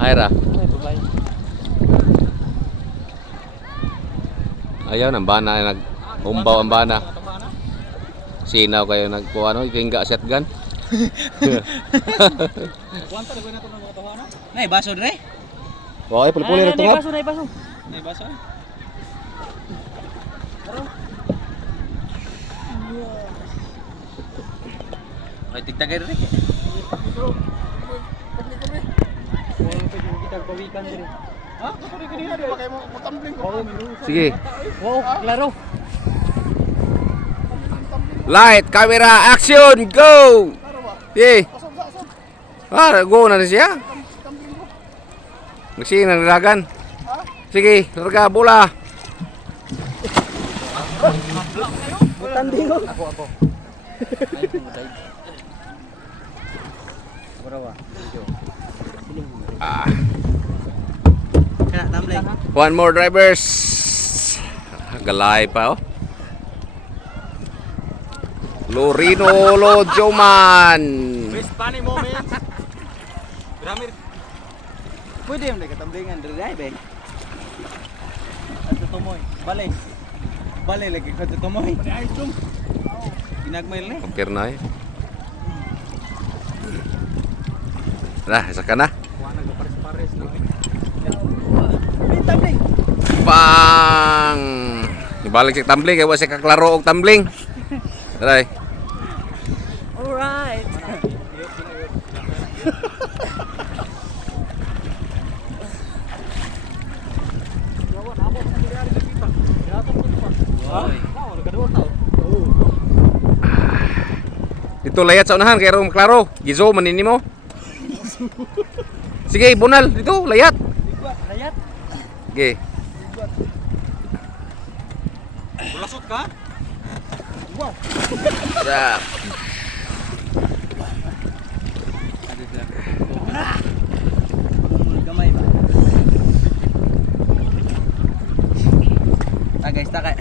Aira. Ayaw nang bana ay nag-umbaw ang bana. Sinaw kayo nagkuha no, itingga shotgun. Kuwanta na nato ng mga tawana. Nay baso dire. Wala puli-puli ra tungod. Nay baso. Nay baso. Ay tigtagay dire. Kita pawikan dire. Ha? Kapuri kanina di ba kayo mo tumbling ko? Sige. Wow, klaro. Light, camera, action, go! Sige. Go na siya. Magsige na nalagan. Sige, larga bola. Tanding ko. Ako. Barawa. Kana tumbling. One more drivers. Galay pa oh. Lorino Lojoman. Best funny moment. Gramir. Pwede yung nagkatamblingan dire ay be. Ato tumoy. Bale lagi ka tumoy. Pwede ay tum. Ginagmail ni. Okay na eh. Nah, isa ka na. Kuha nagpares-pares no. Tumbling. Bang! Ibalik si tumbling kaya wala siya kaklaro og tumbling. Taray. Alright. Dito layat sa unahan kaya ron klaro. Gizo manini mo. Sige, bunal dito layat. Layat. Sige. Bulasot ka? Sarap. Gamay ba? Guys, takay.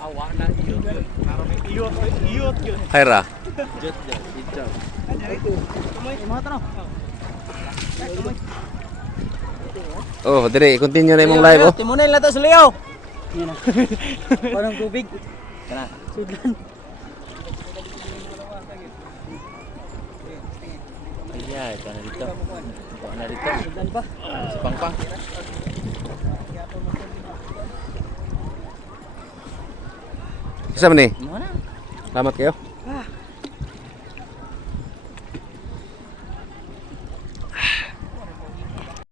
Awa na iyot. Karon iyot yun. Haira. Jet. Tumoy, mga tanong. Oh, dire continue na imong live oh. Timunel na to sa Leo. Yan na. Parang tubig. Kana. Sudlan. Ayan, ito na dito. Ito na dito. Sudlan pa. Si Pangpang. Isa man ni. Mo na. Salamat kayo.